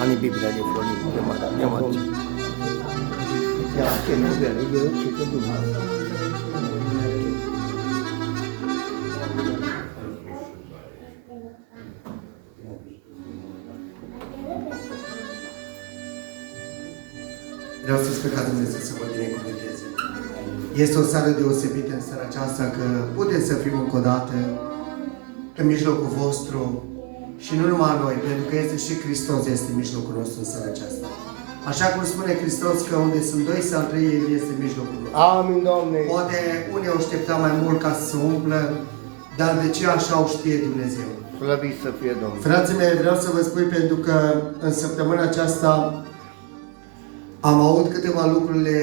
Ani Biblia de Florin, de mare, de mare. Chiar ce nu vede, eu ce că Dumnezeu. Vreau să sper ca Dumnezeu să vă binecuvânteze. Este o seară deosebită în seara aceasta că puteți să fim încă o dată în mijlocul vostru și nu numai noi, pentru că este și Hristos este în mijlocul nostru în seara aceasta. Așa cum spune Hristos că unde sunt doi sau trei, El este în mijlocul nostru. Amin, Doamne. Poate unii au așteptat mai mult ca să se umplă, dar de ce așa o știe Dumnezeu? Slăvit să fie Domnul. Frații mei, vreau să vă spun pentru că în săptămâna aceasta am auzit câteva lucrurile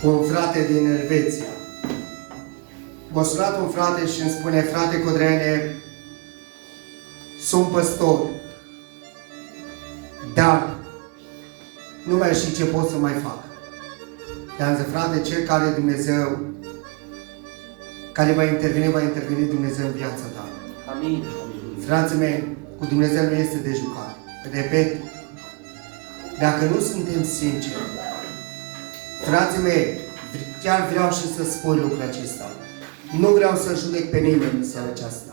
cu un frate din Elveția. M-a sunat un frate și îmi spune: frate Codreane, sunt păstor, dar nu mai știu ce pot să mai fac. I-am zis: frate, cel care Dumnezeu, care va interveni Dumnezeu în viața ta. Amin. Frații mei, cu Dumnezeu nu este de jucat. Repet, dacă nu suntem sinceri, frații mei, chiar vreau și să spun lucrul acesta. Nu vreau să judec pe nimeni în seara aceasta.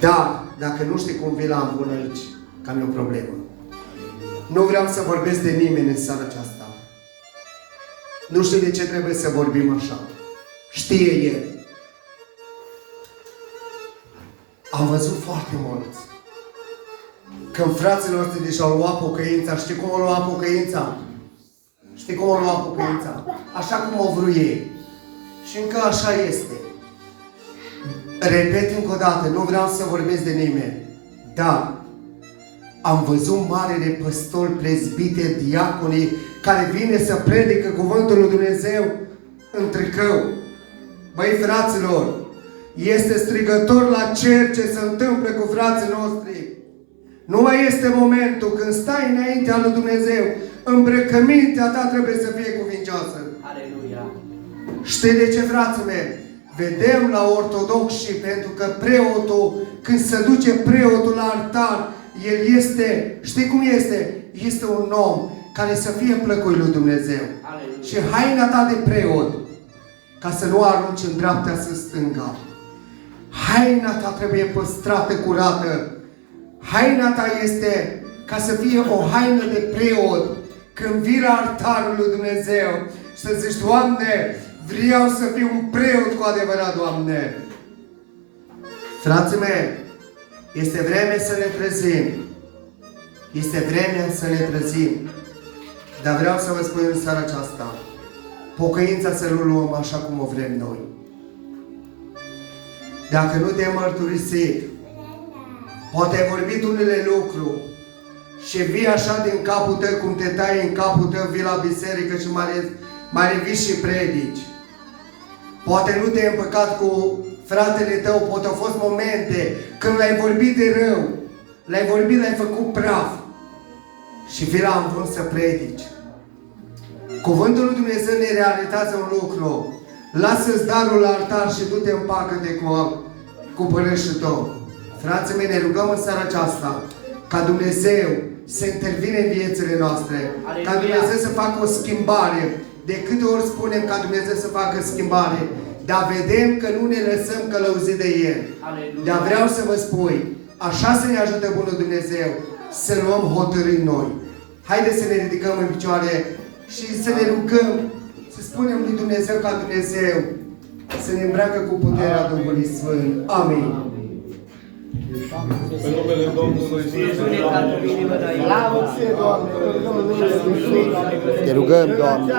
Dar, dacă nu știi cum vii la bun aici, că am o problemă. Nu vreau să vorbesc de nimeni în seara aceasta. Nu știu de ce trebuie să vorbim așa. Știe El. Am văzut foarte mulți. Când frații noștri deja au luat pocăința, știi cum au luat pocăința? Știi cum au luat pocăința? Așa cum au vrut ei. Și încă așa este. Repet încă o dată, nu vreau să vorbesc de nimeni. Dar am văzut marele păstori, prezbiteri, diaconii care vine să predică cuvântul lui Dumnezeu în Tricău. Băi, fraților, este strigător la cer ce se întâmplă cu frații noștri. Nu mai este momentul când stai înaintea lui Dumnezeu, îmbrăcămintea ta trebuie să fie cuvincioasă. Aleluia. Știi de ce, frații mei? Vedem la ortodoxi, pentru că preotul, când se duce preotul la altar, el este, știi cum este? Este un om care să fie plăcut lui Dumnezeu. Aleluia. Și haina ta de preot, ca să nu arunci în dreapta sau stânga. Haina ta trebuie păstrată curată. Haina ta este ca să fie o haină de preot. Când vii la altarul lui Dumnezeu și să zici: Doamne, vreau să fiu un preot cu adevărat, Doamne. Frații mei, este vreme să ne trezim. Este vreme să ne trezim. Dar vreau să vă spun în seara aceasta, pocăința să nu luăm așa cum o vrem noi. Dacă nu te-ai mărturisit, poate ai vorbit unele lucruri și vii așa din capul tău, cum te tai în capul tău, vii la biserică și mai revii și predici. Poate nu te-ai împăcat cu fratele tău, poate au fost momente când l-ai vorbit de rău, l-ai vorbit, l-ai făcut praf și vii la învânt să predici. Cuvântul lui Dumnezeu ne realizează un lucru. Lasă-ți darul la altar și du-te împacă-te cu părâșul tău. Frații mei, ne rugăm în seara aceasta ca Dumnezeu să intervine în viețile noastre. Aleluia. Ca Dumnezeu să facă o schimbare. De câte ori spunem ca Dumnezeu să facă schimbare, dar vedem că nu ne lăsăm călăuziți de El. Aleluia. Dar vreau să vă spun, așa să ne ajute Bunul Dumnezeu să luăm hotărâri noi. Haideți să ne ridicăm în picioare și să ne rugăm, să spunem lui Dumnezeu ca Dumnezeu să ne îmbracă cu puterea Duhului Sfânt. Amin. În numele Domnului Slavă ție, Doamne, Te rugăm, Doamne.